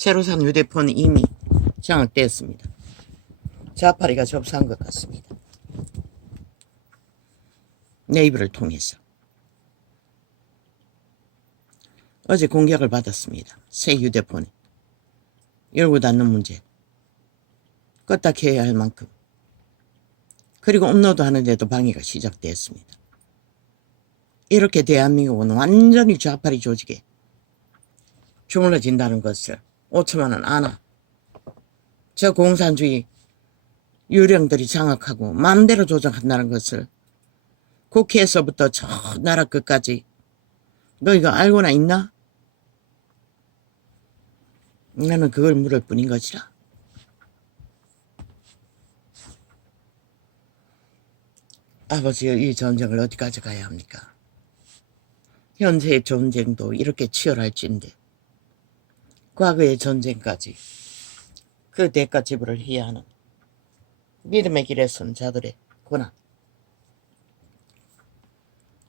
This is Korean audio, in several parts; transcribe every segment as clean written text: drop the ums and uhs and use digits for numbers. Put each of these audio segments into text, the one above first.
새로 산 휴대폰이 이미 장악되었습니다. 자파리가 접수한 것 같습니다. 네이버를 통해서. 어제 공격을 받았습니다. 새 휴대폰에. 열고 닫는 문제. 껐다 켜야 할 만큼. 그리고 업로드 하는데도 방해가 시작되었습니다. 이렇게 대한민국은 완전히 좌파리 조직에 주물러진다는 것을 5천만 원 아나. 저 공산주의 유령들이 장악하고 마음대로 조정한다는 것을 국회에서부터 저 나라 끝까지 너 이거 알고나 있나? 나는 그걸 물을 뿐인 것이라. 아버지의 이 전쟁을 어디까지 가야 합니까? 현재의 전쟁도 이렇게 치열할진데 과거의 전쟁까지 그 대가 지불을 해야 하는 믿음의 길에 선 자들의 고난.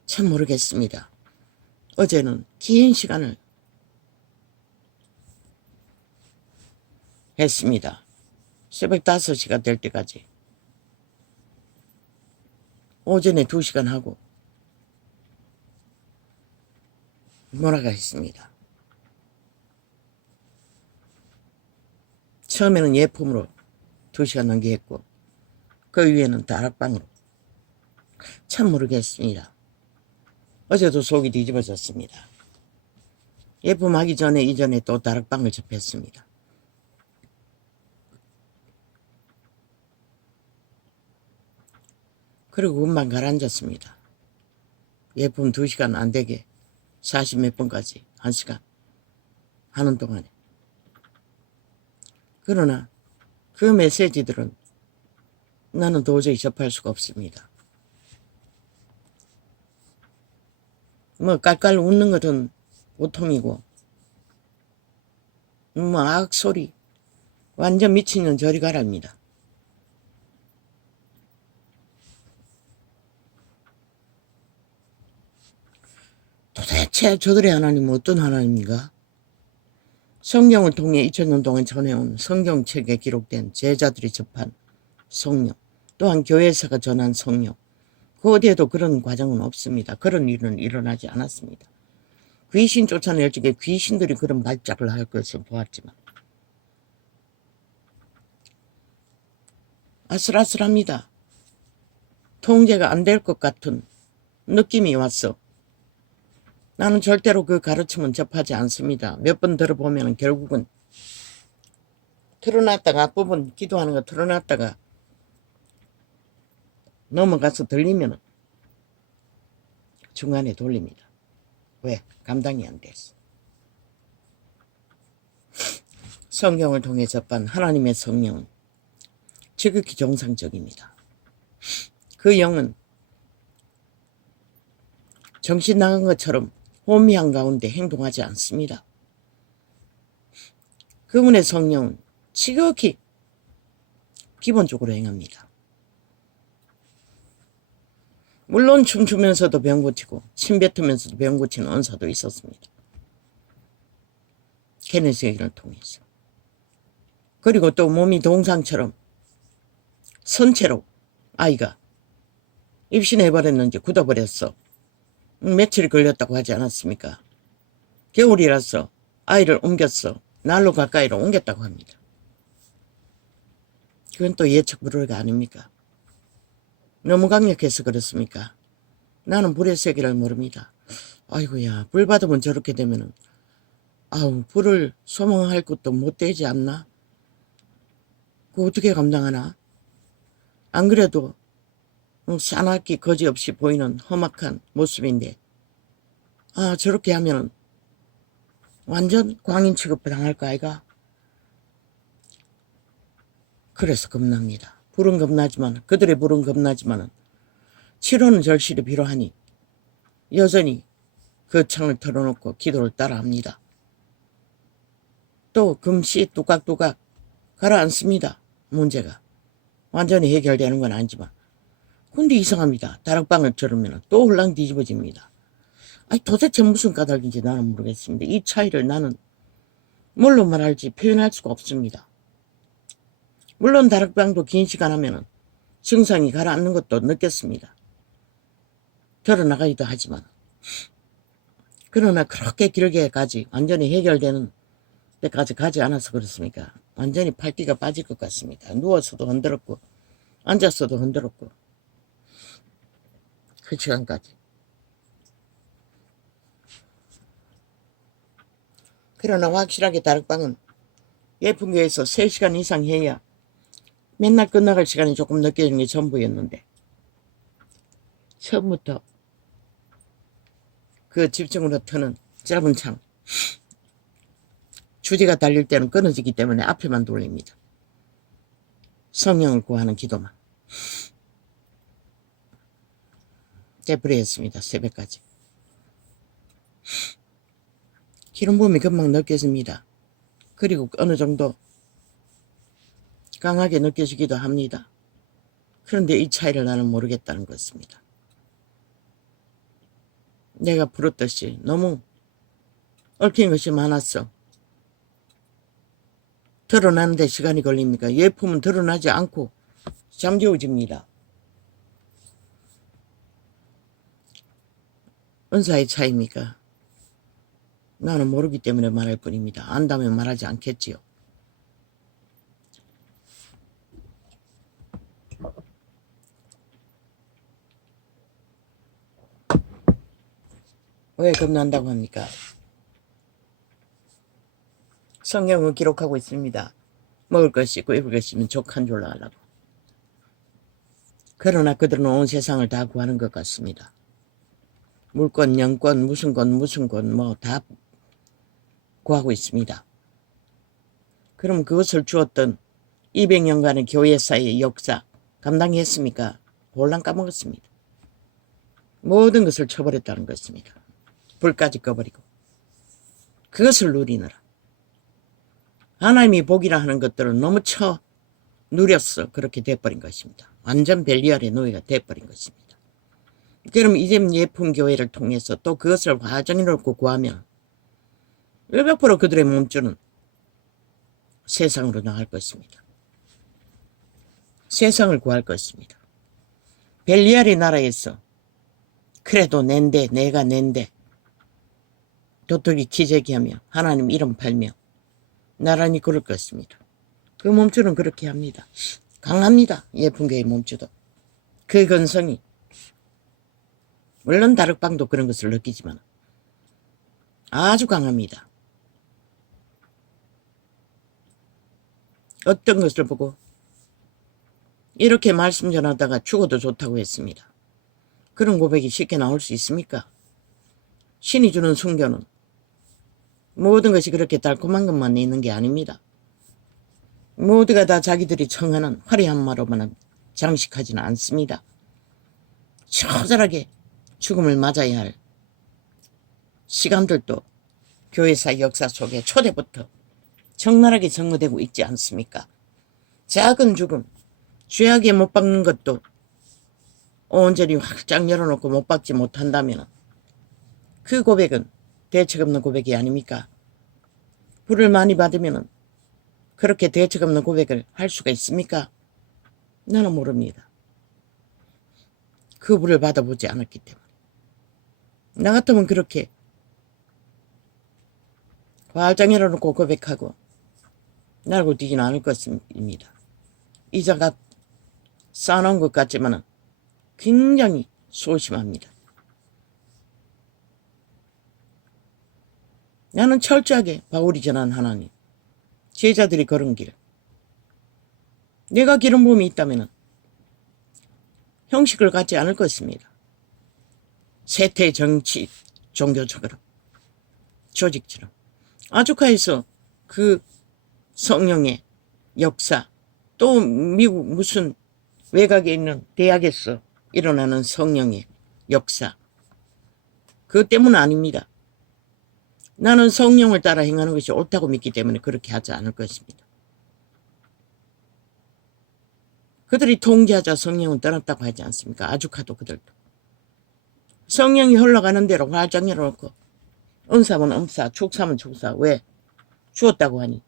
참 모르겠습니다. 어제는 긴 시간을 했습니다. 새벽 5시가 될 때까지. 오전에 2시간 하고 몰아가 했습니다. 처음에는 예품으로 2시간 넘게 했고 그 위에는 다락방으로. 참 모르겠습니다. 어제도 속이 뒤집어졌습니다. 예품하기 전에 이전에 또 다락방을 접했습니다. 그리고 금방 가라앉았습니다. 예품 2시간 안 되게 40몇 분까지 1시간 하는 동안에. 그러나 그 메시지들은 나는 도저히 접할 수가 없습니다. 뭐 깔깔 웃는 것은 보통이고 뭐 악소리 완전 미친년 저리 가랍니다. 도대체 저들의 하나님은 어떤 하나님인가? 성경을 통해 2000년 동안 전해온 성경책에 기록된 제자들이 접한 성령, 또한 교회에서가 전한 성령, 그 어디에도 그런 과정은 없습니다. 그런 일은 일어나지 않았습니다. 귀신 쫓아낼 적에 귀신들이 그런 발작을 할 것을 보았지만 아슬아슬합니다. 통제가 안 될 것 같은 느낌이 왔어. 나는 절대로 그 가르침은 접하지 않습니다. 몇 번 들어보면 결국은 틀어놨다가 앞부분 기도하는 거 틀어놨다가 넘어가서 들리면 중간에 돌립니다. 왜? 감당이 안 됐어. 성경을 통해 접한 하나님의 성령은 지극히 정상적입니다. 그 영은 정신 나간 것처럼 혼미한 가운데 행동하지 않습니다. 그분의 성령은 지극히 기본적으로 행합니다. 물론 춤추면서도 병 고치고 침 뱉으면서도 병 고치는 은사도 있었습니다. 케네스에게를 통해서. 그리고 또 몸이 동상처럼 선체로 아이가 입신해버렸는지 굳어버렸어. 며칠 걸렸다고 하지 않았습니까? 겨울이라서 아이를 옮겼어. 날로 가까이로 옮겼다고 합니다. 그건 또 예측 불허가 아닙니까? 너무 강력해서 그렇습니까? 나는 불의 세계를 모릅니다. 아이고야, 불 받으면 저렇게 되면은 아우, 불을 소망할 것도 못 되지 않나? 그거 어떻게 감당하나? 안 그래도 싸납기 거지없이 보이는 험악한 모습인데 저렇게 하면은 완전 광인 취급을 당할 거 아이가? 그래서 겁납니다. 불은 겁나지만 그들의 불은 겁나지만은 치료는 절실히 필요하니 여전히 그 창을 털어놓고 기도를 따라합니다. 또 금시 뚜각뚜각 가라앉습니다. 문제가 완전히 해결되는 건 아니지만. 근데 이상합니다. 다락방을 들으면 또 홀랑 뒤집어집니다. 아니 도대체 무슨 까닭인지 나는 모르겠습니다. 이 차이를 나는 뭘로 말할지 표현할 수가 없습니다. 물론 다락방도 긴 시간 하면은 증상이 가라앉는 것도 느꼈습니다. 털어나가기도 하지만. 그러나 그렇게 길게까지 완전히 해결되는 때까지 가지 않아서 그렇습니까? 완전히 팔기가 빠질 것 같습니다. 누워서도 흔들었고 앉았어도 흔들었고 그 시간까지. 그러나 확실하게 다락방은 예쁜 교에서 3시간 이상 해야 맨날 끝나갈 시간이 조금 느껴지는 게 전부였는데 처음부터 그 집중으로 트는 짧은 창 주디가 달릴 때는 끊어지기 때문에 앞에만 돌립니다. 성령을 구하는 기도만. 되풀이했습니다. 새벽까지. 기름 부음이 금방 느껴집니다. 그리고 어느 정도 강하게 느껴지기도 합니다. 그런데 이 차이를 나는 모르겠다는 것입니다. 내가 부르듯이 너무 얽힌 것이 많았어. 드러나는데 시간이 걸립니까? 예품은 드러나지 않고 잠재워집니다. 은사의 차이입니까? 나는 모르기 때문에 말할 뿐입니다. 안다면 말하지 않겠지요. 왜 겁난다고 합니까? 성경은 기록하고 있습니다. 먹을 것이 있고 입을 것이 있으면 족한 줄로 하려고. 그러나 그들은 온 세상을 다 구하는 것 같습니다. 물권, 영권, 무슨 권 뭐 다 구하고 있습니다. 그럼 그것을 주었던 200년간의 교회사의 역사 감당했습니까? 홀랑 까먹었습니다. 모든 것을 쳐버렸다는 것입니다. 불까지 꺼버리고 그것을 누리느라 하나님이 복이라 하는 것들을 너무 누렸어. 그렇게 돼버린 것입니다. 완전 벨리알의 노예가 돼버린 것입니다. 그럼 이제 예품교회를 통해서 또 그것을 화정해 놓고 구하면 100% 그들의 몸주는 세상으로 나갈 것입니다. 세상을 구할 것입니다. 벨리알의 나라에서 그래도 낸데 내가 낸데 도둑이 기재기하며 하나님 이름 팔며 나란히 그럴 것입니다. 그 몸주는 그렇게 합니다. 강합니다. 예쁜교의 몸주도. 그 근성이 물론 다락방도 그런 것을 느끼지만 아주 강합니다. 어떤 것을 보고 이렇게 말씀 전하다가 죽어도 좋다고 했습니다. 그런 고백이 쉽게 나올 수 있습니까? 신이 주는 순교는 모든 것이 그렇게 달콤한 것만 있는 게 아닙니다. 모두가 다 자기들이 청하는 화려한 말로만 장식하지는 않습니다. 처절하게 죽음을 맞아야 할 시간들도 교회사 역사 속에 초대부터 적나라하게 정거되고 있지 않습니까? 작은 죽음, 죄악에 못 박는 것도 온전히 확장 열어놓고 못 박지 못한다면 그 고백은 대책 없는 고백이 아닙니까? 불을 많이 받으면 그렇게 대책 없는 고백을 할 수가 있습니까? 나는 모릅니다. 그 불을 받아보지 않았기 때문에. 나 같으면 그렇게 화장 열어놓고 고백하고 날고 뛰지는 않을 것입니다. 이자가 쌓아놓은 것 같지만 굉장히 소심합니다. 나는 철저하게 바울이 전한 하나님, 제자들이 걸은 길, 내가 기름 부음이 있다면 형식을 갖지 않을 것입니다. 세태 정치 종교적으로 조직처럼 아주카에서 그 성령의 역사, 또 미국 무슨 외곽에 있는 대학에서 일어나는 성령의 역사, 그것 때문은 아닙니다. 나는 성령을 따라 행하는 것이 옳다고 믿기 때문에 그렇게 하지 않을 것입니다. 그들이 통제하자 성령은 떠났다고 하지 않습니까? 아주카도 그들도. 성령이 흘러가는 대로 활짝 열어놓고 은사면 은사, 축사면 축사. 왜? 주었다고 하니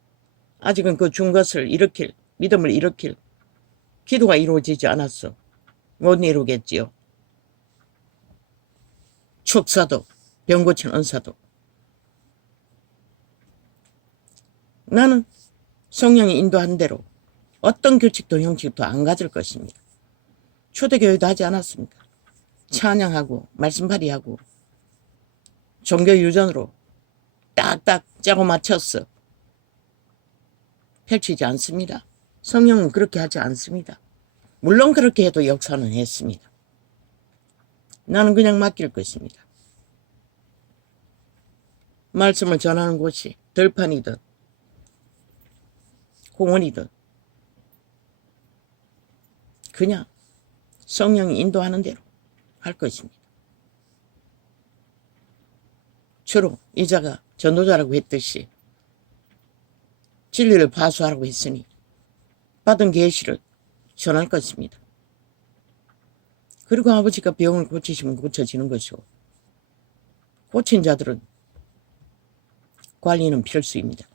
아직은 그 준 것을 일으킬, 믿음을 일으킬 기도가 이루어지지 않았어. 못 이루겠지요. 축사도 병 고친 은사도. 나는 성령이 인도한 대로 어떤 규칙도 형식도 안 가질 것입니다. 초대교회도 하지 않았습니까? 찬양하고 말씀발이하고 종교 유전으로 딱딱 짜고 맞췄어. 펼치지 않습니다. 성령은 그렇게 하지 않습니다. 물론 그렇게 해도 역사는 했습니다. 나는 그냥 맡길 것입니다. 말씀을 전하는 곳이 들판이든 공원이든 그냥 성령이 인도하는 대로 할 것입니다. 주로 이자가 전도자라고 했듯이 진리를 파수하라고 했으니 받은 계시를 전할 것입니다. 그리고 아버지가 병을 고치시면 고쳐지는 것이고 고친 자들은 관리는 필수입니다.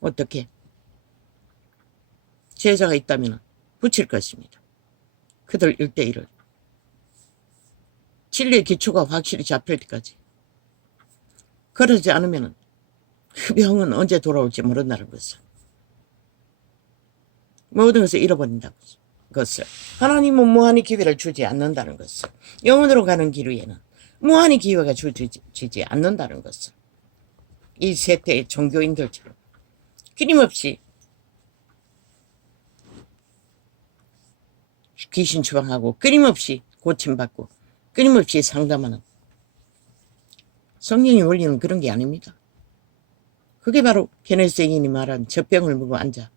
어떻게? 제자가 있다면 붙일 것입니다. 그들 1대1을. 진리의 기초가 확실히 잡힐 때까지. 그러지 않으면 그 병은 언제 돌아올지 모른다는 것을. 모든 것을 잃어버린다는 것을. 하나님은 무한히 기회를 주지 않는다는 것을. 영원으로 가는 길 위에는 무한히 기회가 주지 않는다는 것을. 이 세대의 종교인들처럼 끊임없이 귀신 추방하고 끊임없이 고침받고 끊임없이 상담하는 성령의 원리는 그런 게 아닙니다. 그게 바로 케네스 에긴이 말한 젖병을 물고 앉아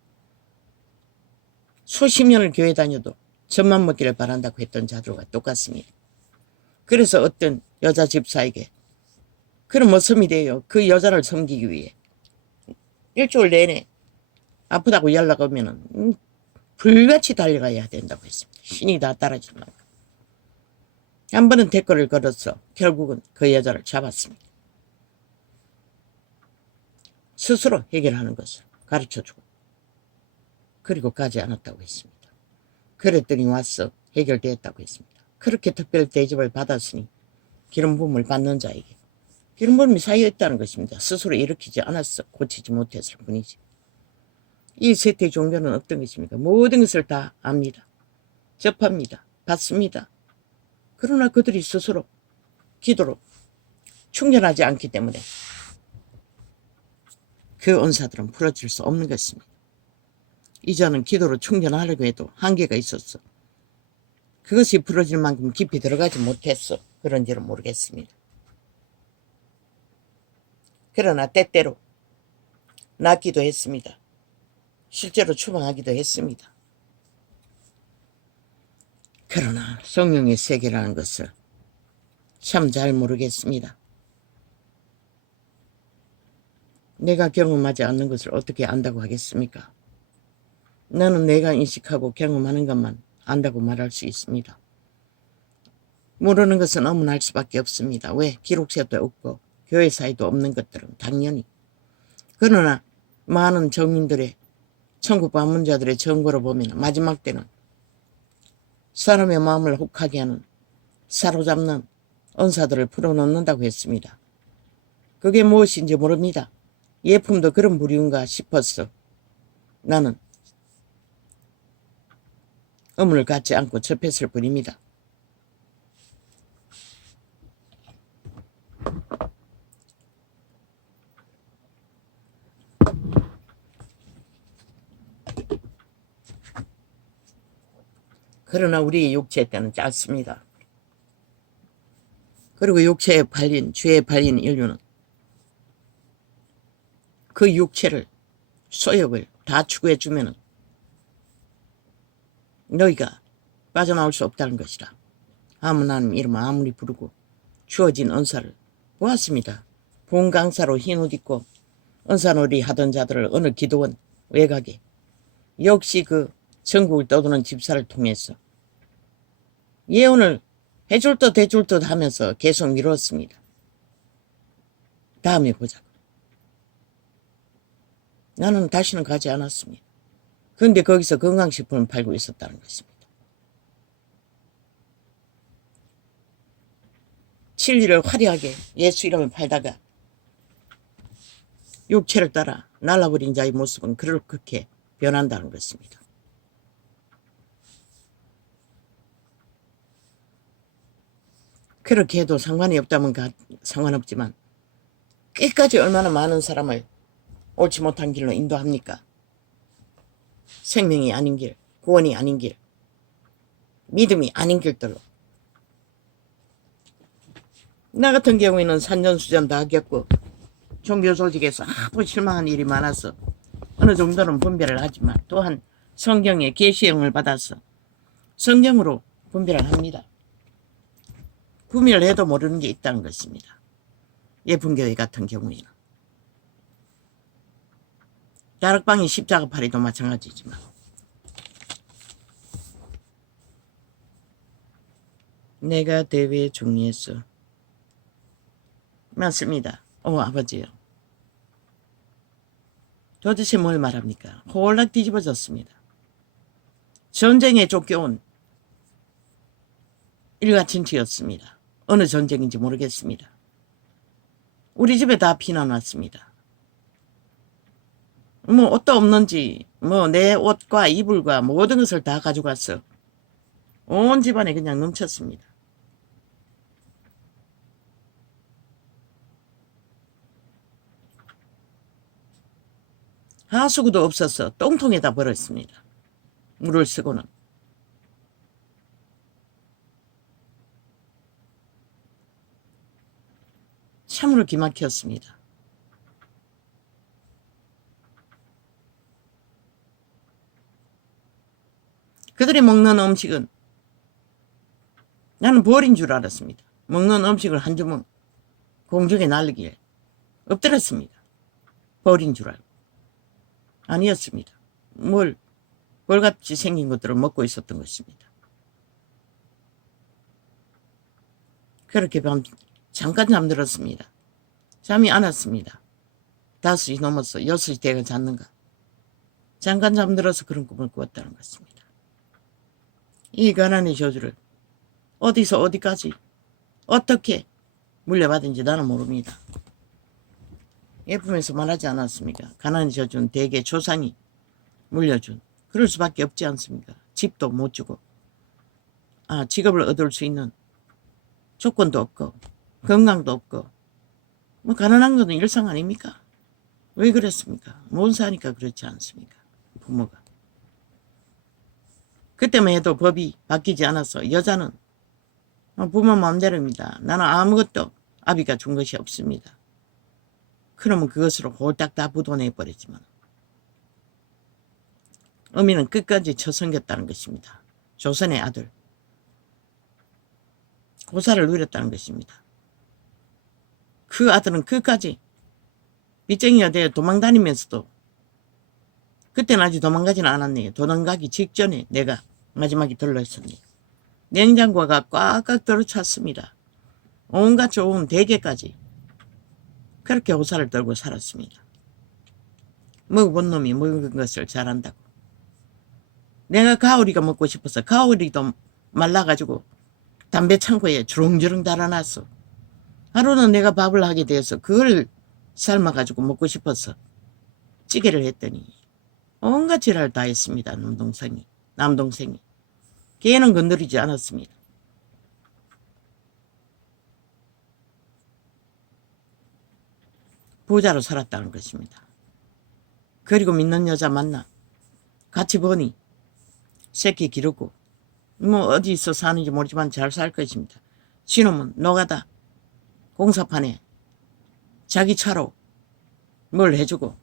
수십 년을 교회 다녀도 젖만 먹기를 바란다고 했던 자들과 똑같습니다. 그래서 어떤 여자 집사에게 그런 모습이 돼요. 그 여자를 섬기기 위해 일주일 내내 아프다고 연락 오면은 불같이 달려가야 된다고 했습니다. 신이 다 따라주는 만큼. 한 번은 댓글을 걸어서 결국은 그 여자를 잡았습니다. 스스로 해결하는 것을 가르쳐주고 그리고 가지 않았다고 했습니다. 그랬더니 와서 해결되었다고 했습니다. 그렇게 특별 대접을 받았으니 기름 부음을 받는 자에게 기름 부음이 쌓여있다는 것입니다. 스스로 일으키지 않았어. 고치지 못했을 뿐이지. 이 세대 종교는 어떤 것입니까? 모든 것을 다 압니다. 접합니다. 받습니다. 그러나 그들이 스스로 기도로 충전하지 않기 때문에 그 은사들은 풀어질 수 없는 것입니다. 이자는 기도로 충전하려고 해도 한계가 있었어. 그것이 풀어질 만큼 깊이 들어가지 못했어. 그런지는 모르겠습니다. 그러나 때때로 낫기도 했습니다. 실제로 추방하기도 했습니다. 그러나 성령의 세계라는 것을 참 잘 모르겠습니다. 내가 경험하지 않는 것을 어떻게 안다고 하겠습니까? 나는 내가 인식하고 경험하는 것만 안다고 말할 수 있습니다. 모르는 것은 어문할 수밖에 없습니다. 왜? 기록세도 없고 교회 사이도 없는 것들은 당연히. 그러나 많은 정인들의 천국 방문자들의 정보를 보면 마지막 때는 사람의 마음을 혹하게 하는 사로잡는 은사들을 풀어놓는다고 했습니다. 그게 무엇인지 모릅니다. 예품도 그런 부류인가 싶었어. 나는 의문을 갖지 않고 접했을 뿐입니다. 그러나 우리의 육체 때는 짧습니다. 그리고 육체에 팔린, 죄에 팔린 인류는 그 육체를, 소욕을 다 추구해주면 너희가 빠져나올 수 없다는 것이라. 하나님 이름 아무리 부르고 주어진 은사를 보았습니다. 본 강사로 흰 옷 입고 은사놀이 하던 자들을 어느 기도원 외곽에 역시 그 전국을 떠도는 집사를 통해서 예언을 해줄 듯 해줄 듯 하면서 계속 미뤘습니다. 다음에 보자고. 나는 다시는 가지 않았습니다. 그런데 거기서 건강식품을 팔고 있었다는 것입니다. 진리를 화려하게 예수 이름을 팔다가 육체를 따라 날라버린 자의 모습은 그렇게 변한다는 것입니다. 그렇게 해도 상관이 없다면 상관없지만 끝까지 얼마나 많은 사람을 옳지 못한 길로 인도합니까? 생명이 아닌 길, 구원이 아닌 길, 믿음이 아닌 길들로. 나 같은 경우에는 산전수전 다 겪고 종교 조직에서 하도 실망한 일이 많아서 어느 정도는 분별을 하지만 또한 성경의 계시형을 받아서 성경으로 분별을 합니다. 구별을 해도 모르는 게 있다는 것입니다. 예쁜교회 같은 경우에는 다락방이 십자가파리도 마찬가지지만 내가 대회에 중리했어. 맞습니다. 아버지요. 도대체 뭘 말합니까? 홀락 뒤집어졌습니다. 전쟁에 쫓겨온 일가친치였습니다. 어느 전쟁인지 모르겠습니다. 우리 집에 다 피난 왔습니다. 뭐 옷도 없는지 뭐 내 옷과 이불과 모든 것을 다 가져갔어. 온 집안에 그냥 넘쳤습니다. 하수구도 없어서 똥통에다 버렸습니다. 물을 쓰고는. 참으로 기막혔습니다. 그들이 먹는 음식은 나는 벌인 줄 알았습니다. 먹는 음식을 한 주먹 공중에 날리기에 엎드렸습니다. 벌인 줄 알고. 아니었습니다. 벌같이 생긴 것들을 먹고 있었던 것입니다. 그렇게 잠깐 잠들었습니다. 잠이 안 왔습니다. 5시 넘어서 6시 대가 잤는가. 잠깐 잠들어서 그런 꿈을 꾸었다는 것입니다. 이 가난의 저주를 어디서 어디까지 어떻게 물려받은지 나는 모릅니다. 예품에서 말하지 않았습니까? 가난의 저주는 대개 조상이 물려준 그럴 수밖에 없지 않습니까? 집도 못 주고 직업을 얻을 수 있는 조건도 없고 건강도 없고 뭐 가난한 것은 일상 아닙니까? 왜 그랬습니까? 못 사니까 그렇지 않습니까? 부모가. 그때만 해도 법이 바뀌지 않아서 여자는 부모 마음대로입니다. 나는 아무것도 아비가 준 것이 없습니다. 그러면 그것으로 홀딱 다 부도내버렸지만 어미는 끝까지 처성겼다는 것입니다. 조선의 아들 고사를 누렸다는 것입니다. 그 아들은 끝까지 빚쟁이가 되어 도망다니면서도 그때는 아직 도망가지는 않았네요. 도망가기 직전에 내가 마지막에 들러있었네요. 냉장고가 꽉꽉 들어찼습니다. 온갖 좋은 대게까지 그렇게 호사를 떨고 살았습니다. 먹어본 놈이 먹은 것을 잘한다고. 내가 가오리가 먹고 싶어서 가오리도 말라가지고 담배 창고에 주렁주렁 달아놨어. 하루는 내가 밥을 하게 되어서 그걸 삶아가지고 먹고 싶어서 찌개를 했더니 온갖 지랄 다 했습니다. 남동생이. 걔는 건드리지 않았습니다. 부자로 살았다는 것입니다. 그리고 믿는 여자 만나 같이 보니 새끼 기르고 뭐 어디서 사는지 모르지만 잘 살 것입니다. 지놈은 노가다 공사판에 자기 차로 뭘 해주고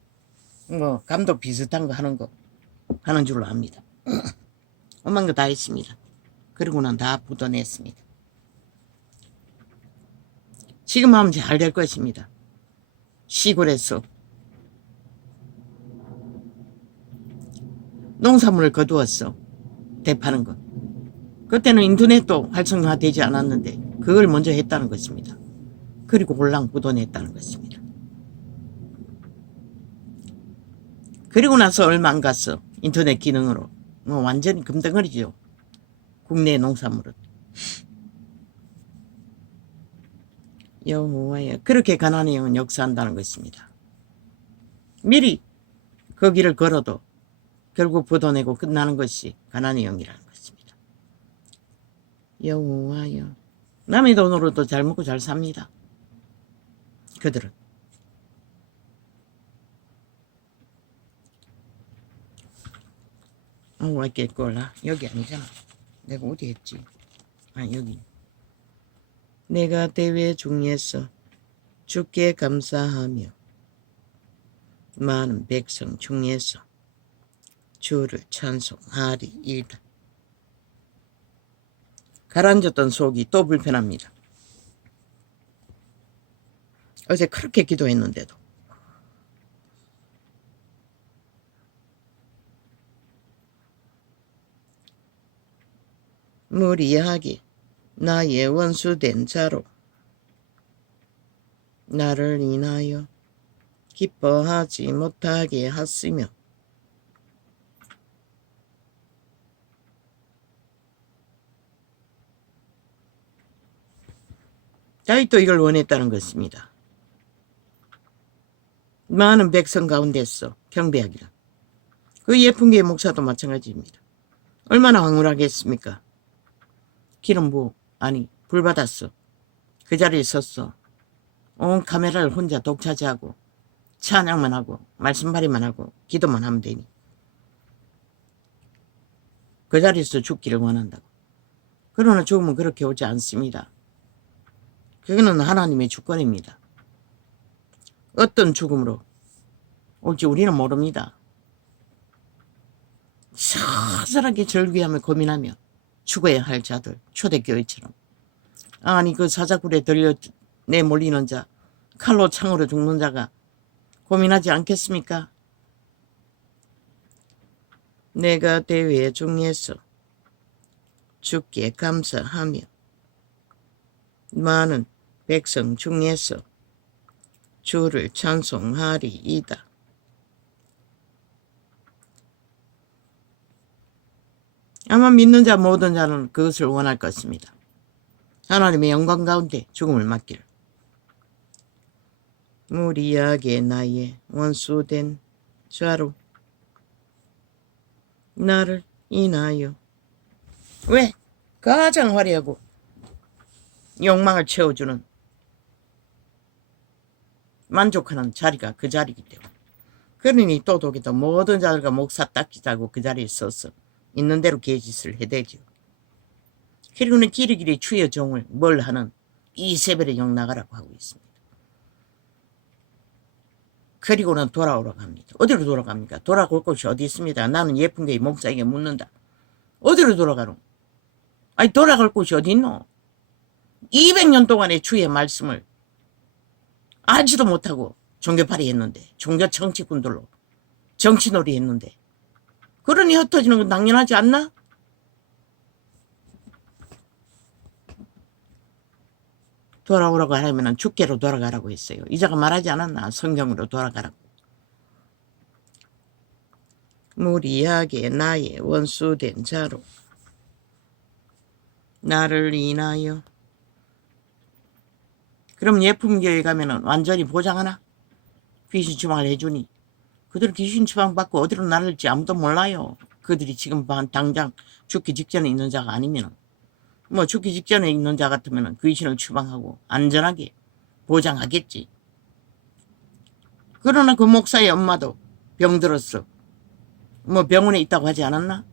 뭐 감독 비슷한 거 하는 줄로 압니다. 엄한 거 다 했습니다. 그리고는 다 묻어냈습니다. 지금 하면 잘 될 것입니다. 시골에서 농산물을 거두었어. 대파는 거. 그때는 인터넷도 활성화되지 않았는데 그걸 먼저 했다는 것입니다. 그리고 홀랑 묻어냈다는 것입니다. 그리고 나서 얼마 안 갔어. 인터넷 기능으로. 뭐 완전히 금덩어리죠. 국내 농산물은. 여호와여, 그렇게 가나안의 영은 역사한다는 것입니다. 미리 그 길을 걸어도 결국 부도내고 끝나는 것이 가나안의 영이라는 것입니다. 여호와여, 남의 돈으로도 잘 먹고 잘 삽니다. 그들은. 왜 이렇게 꼴라? 여기 아니잖아. 내가 어디 했지? 여기. 내가 대회 중에서 주께 감사하며 많은 백성 중에서 주를 찬송하리이다. 가라앉았던 속이 또 불편합니다. 어제 그렇게 기도했는데도. 무리하게 나의 원수된 자로 나를 인하여 기뻐하지 못하게 하시며 다윗도 이걸 원했다는 것입니다. 많은 백성 가운데서 경배하기를. 그 예쁜교회 목사도 마찬가지입니다. 얼마나 황홀하겠습니까? 기름 불 받았어. 그 자리에 섰어. 온 카메라를 혼자 독차지하고 찬양만 하고 말씀발이만 하고 기도만 하면 되니. 그 자리에서 죽기를 원한다고. 그러나 죽음은 그렇게 오지 않습니다. 그거는 하나님의 주권입니다. 어떤 죽음으로 올지 우리는 모릅니다. 서늘하게 절규하며 고민하며 죽어야 할 자들, 초대교회처럼. 아니 그 사자굴에 들려 내몰리는 자, 칼로 창으로 죽는 자가 고민하지 않겠습니까? 내가 대회 중에서 주께 감사하며 많은 백성 중에서 주를 찬송하리이다. 아마 믿는 자 모든 자는 그것을 원할 것입니다. 하나님의 영광 가운데 죽음을 맞기를. 무리하게 나의 원수된 자로 나를 인하여. 왜? 가장 화려하고 욕망을 채워주는 만족하는 자리가 그 자리이기 때문에. 그러니 또 독이도 모든 자들과 목사 닦기 자고 그 자리에 서서 있는 대로 계짓을 해대죠. 그리고는 길이길이 주의 종을 뭘 하는 이세벨의 영 나가라고 하고 있습니다. 그리고는 돌아오라고 합니다. 어디로 돌아갑니까? 돌아올 곳이 어디 있습니다. 나는 예쁜 교회 목사에게 묻는다. 어디로 돌아가노? 아니 돌아갈 곳이 어디 있노? 200년 동안의 주의 말씀을 알지도 못하고 종교팔이 했는데, 종교 정치꾼들로 정치놀이 했는데, 그러니 흩어지는 건 당연하지 않나? 돌아오라고 하려면 주께로 돌아가라고 했어요. 이자가 말하지 않았나? 성경으로 돌아가라고. 무리하게 나의 원수된 자로 나를 인하여. 그럼 예품교회 가면은 완전히 보장하나? 귀신 추방을 해주니. 그들 귀신 추방 받고 어디로 나를지 아무도 몰라요. 그들이 지금 당장 죽기 직전에 있는 자가 아니면, 뭐 죽기 직전에 있는 자 같으면 귀신을 추방하고 안전하게 보장하겠지. 그러나 그 목사의 엄마도 병들었어. 뭐 병원에 있다고 하지 않았나?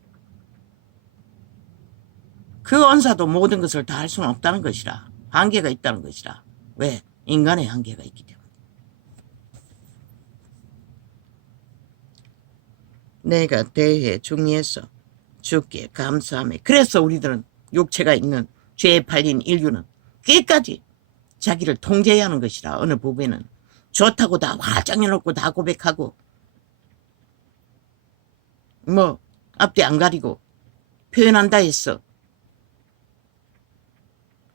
그 언사도 모든 것을 다 할 수는 없다는 것이라. 한계가 있다는 것이라. 왜? 인간의 한계가 있기 때문에. 내가 대회 중에서 주께 감사하며. 그래서 우리들은 육체가 있는 죄에 팔린 인류는 끝까지 자기를 통제해야 하는 것이라. 어느 부분에는 좋다고 다 화장해놓고 다 고백하고 뭐 앞뒤 안 가리고 표현한다 했어.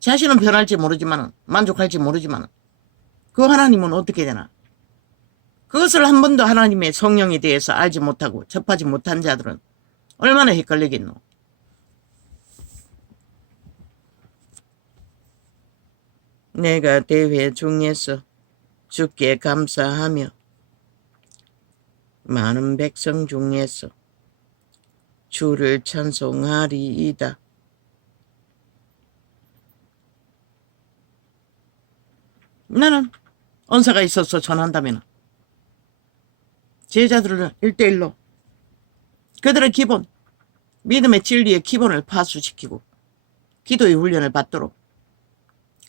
자신은 변할지 모르지만 만족할지 모르지만 그 하나님은 어떻게 되나? 그것을 한 번도 하나님의 성령에 대해서 알지 못하고 접하지 못한 자들은 얼마나 헷갈리겠노. 내가 대회 중에서 주께 감사하며 많은 백성 중에서 주를 찬송하리이다. 나는 언사가 있어서 전한다면 제자들을 1대1로 그들의 기본, 믿음의 진리의 기본을 파수시키고 기도의 훈련을 받도록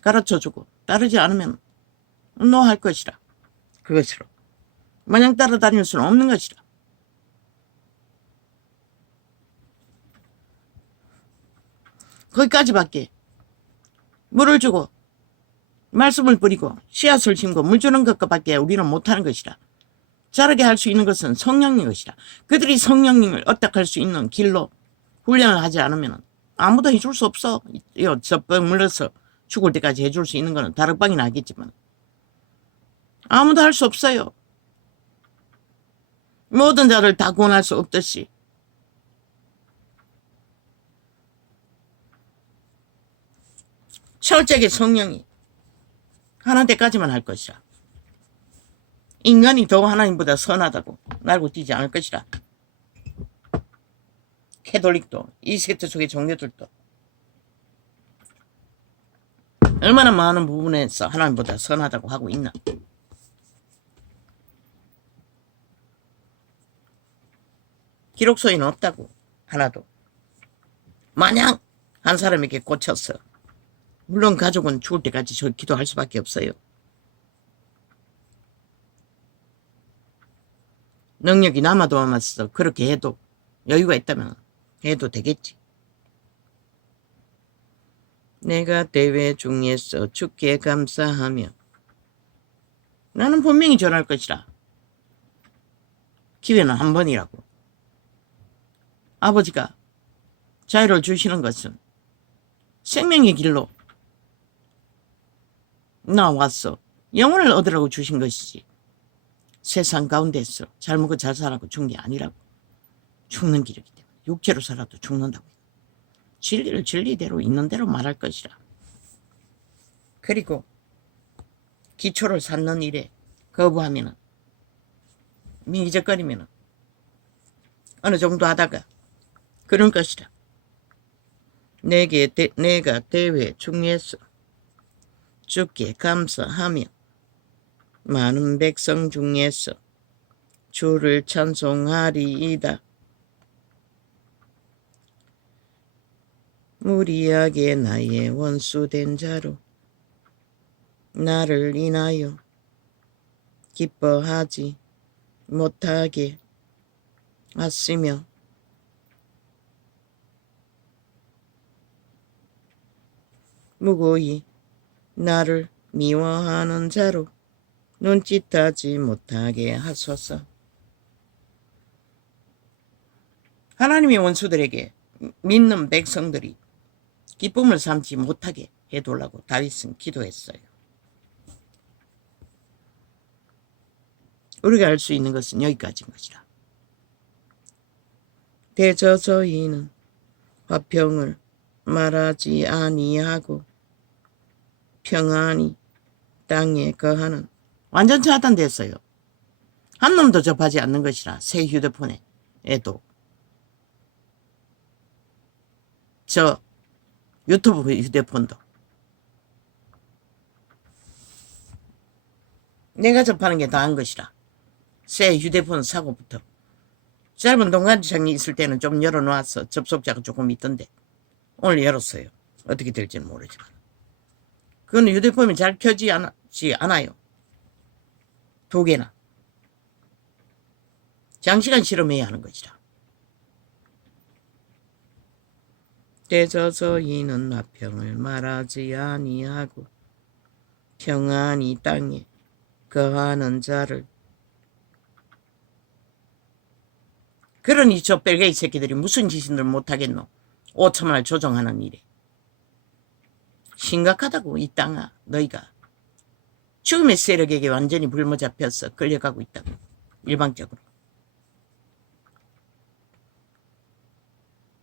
가르쳐주고 따르지 않으면 노할 것이라. 그것으로 마냥 따라다닐 수는 없는 것이라. 거기까지밖에 물을 주고 말씀을 뿌리고 씨앗을 심고 물 주는 것밖에 우리는 못하는 것이라. 자라게 할 수 있는 것은 성령인 것이라. 그들이 성령님을 어떻게 할 수 있는 길로 훈련을 하지 않으면 아무도 해줄 수 없어. 젖병 물러서 죽을 때까지 해줄 수 있는 거는 다락방이 나겠지만 아무도 할 수 없어요. 모든 자를 다 구원할 수 없듯이 철저하게 성령이 하나 때까지만 할 것이라. 인간이 더 하나님보다 선하다고 날고 뛰지 않을 것이라. 캐톨릭도 이 세트 속의 종교들도 얼마나 많은 부분에서 하나님보다 선하다고 하고 있나. 기록소에는 없다고. 하나도. 마냥 한 사람에게 꽂혔어. 물론 가족은 죽을 때까지 저 기도할 수밖에 없어요. 능력이 남아도 남았어. 그렇게 해도 여유가 있다면 해도 되겠지. 내가 대회 중에서 주께 감사하며 나는 분명히 전할 것이라. 기회는 한 번이라고. 아버지가 자유를 주시는 것은 생명의 길로 나와서 영혼을 얻으라고 주신 것이지 세상 가운데서 잘 먹고 잘 살라고 준 게 아니라고. 죽는 길이기 때문에 육체로 살아도 죽는다고. 진리를 진리대로 있는 대로 말할 것이라. 그리고 기초를 쌓는 일에 거부하면은 미적거리면은 어느 정도 하다가 그런 것이라. 내가 대회 중에서 주께 감사하며 많은 백성 중에서 주를 찬송하리이다. 무리하게 나의 원수된 자로 나를 인하여 기뻐하지 못하게 하시며 무고히 나를 미워하는 자로 눈짓하지 못하게 하소서. 하나님의 원수들에게 믿는 백성들이 기쁨을 삼지 못하게 해두려고 다윗은 기도했어요. 우리가 알 수 있는 것은 여기까지인 것이라. 대저저희는 화평을 말하지 아니하고 평안히 땅에 거하는. 완전 차단됐어요. 한 놈도 접하지 않는 것이라. 새 휴대폰에도 저 유튜브 휴대폰도 내가 접하는 게 다한 것이라. 새 휴대폰 사고부터 짧은 동간장이 있을 때는 좀 열어놓아서 접속자가 조금 있던데 오늘 열었어요. 어떻게 될지는 모르지만 그건 휴대폰이 잘 켜지지 않아요. 2개나 장시간 실험해야 하는 것이라. 대저저희는 화평을 말하지 아니하고 평안히 땅에 거하는 자를. 그러니 저 벨게이 새끼들이 무슨 짓인들 못하겠노. 5천만을 조정하는 일에. 심각하다고. 이 땅아 너희가 죽음의 세력에게 완전히 불모 잡혀서 끌려가고 있다고. 일방적으로.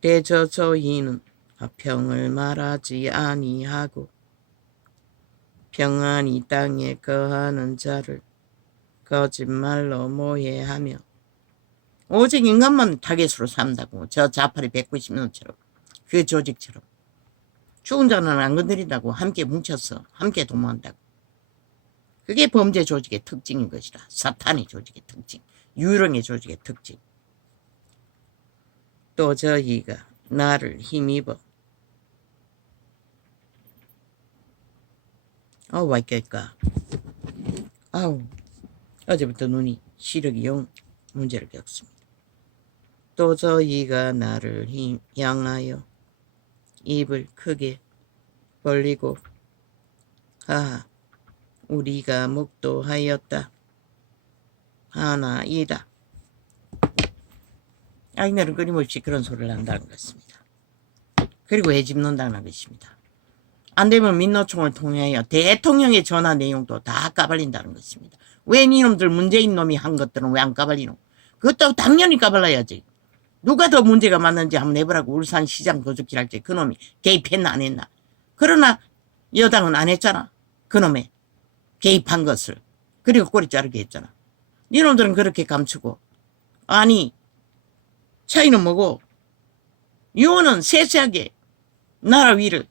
대저소이는 화평을 말하지 아니하고 평안히 땅에 거하는 자를 거짓말로 모해하며 오직 인간만 타겟으로 삼다고. 저 자파리 190년처럼 그 조직처럼. 죽은 자는 안 건드린다고. 함께 뭉쳐서 함께 도모한다고. 그게 범죄 조직의 특징인 것이다. 사탄의 조직의 특징, 유령의 조직의 특징. 또 저희가 나를 힘입어 와이까 아우 어제부터 눈이 시력이 영 문제를 겪습니다. 또 저희가 나를 향하여 입을 크게 벌리고 하하 우리가 목도하였다 하나이다. 아이들은 끊임없이 그런 소리를 한다는 것입니다. 그리고 해집는다는 것입니다. 안되면 민노총을 통하여 대통령의 전화 내용도 다 까발린다는 것입니다. 왜 이놈들 문재인 놈이 한 것들은 왜 안 까발리노? 그것도 당연히 까발라야지. 누가 더 문제가 많은지 한번 해보라고. 울산시장 도둑질 할 때 그놈이 개입했나 안 했나. 그러나 여당은 안 했잖아. 그놈의 개입한 것을. 그리고 꼬리 자르게 했잖아. 이놈들은 그렇게 감추고. 아니 차이는 뭐고 유언은 세세하게 나라 위를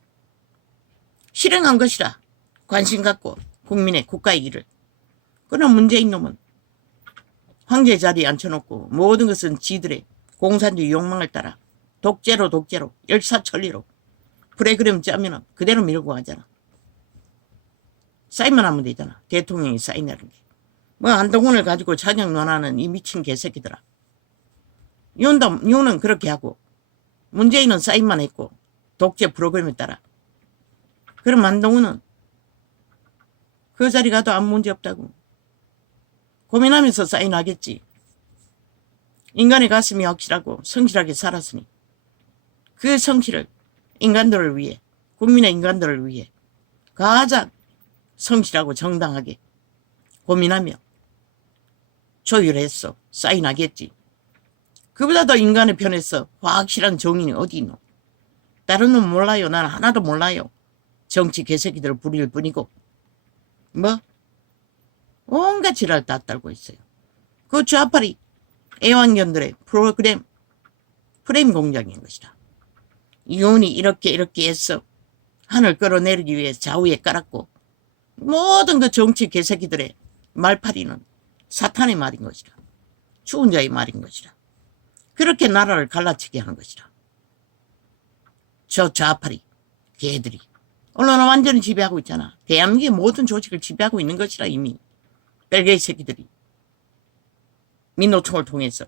실행한 것이라. 관심 갖고 국민의 국가의 일을. 그러나 문재인 놈은 황제 자리에 앉혀놓고 모든 것은 지들의 공산주의 욕망을 따라 독재로 열사천리로 프로그램 짜면 그대로 밀고 가잖아. 사인만 하면 되잖아. 대통령이 사인하는 게. 뭐 한동훈을 가지고 자격 논하는 이 미친 개새끼들아. 윤은 그렇게 하고 문재인은 사인만 했고 독재 프로그램에 따라. 그럼 한동훈은 그 자리 가도 아무 문제 없다고 고민하면서 사인하겠지. 인간의 가슴이 확실하고 성실하게 살았으니 그 성실을 인간들을 위해 국민의 인간들을 위해 가장 성실하고 정당하게 고민하며 조율했어. 사인하겠지. 그보다 더 인간의 편에서 확실한 정인이 어디 있노? 다른 놈 몰라요. 난 하나도 몰라요. 정치 개새끼들을 부릴 뿐이고 뭐 온갖 지랄 다 떨고 있어요. 그 좌파리 애완견들의 프레임 공작인 것이다. 이혼이 이렇게 해서 하늘 끌어내리기 위해 좌우에 깔았고 모든 그 정치 개새끼들의 말파리는 사탄의 말인 것이다. 추운 자의 말인 것이다. 그렇게 나라를 갈라치게 하는 것이다. 저 좌파리 개들이 언론을 완전히 지배하고 있잖아. 대한민국의 모든 조직을 지배하고 있는 것이라. 이미 뺄개이 새끼들이 민노총을 통해서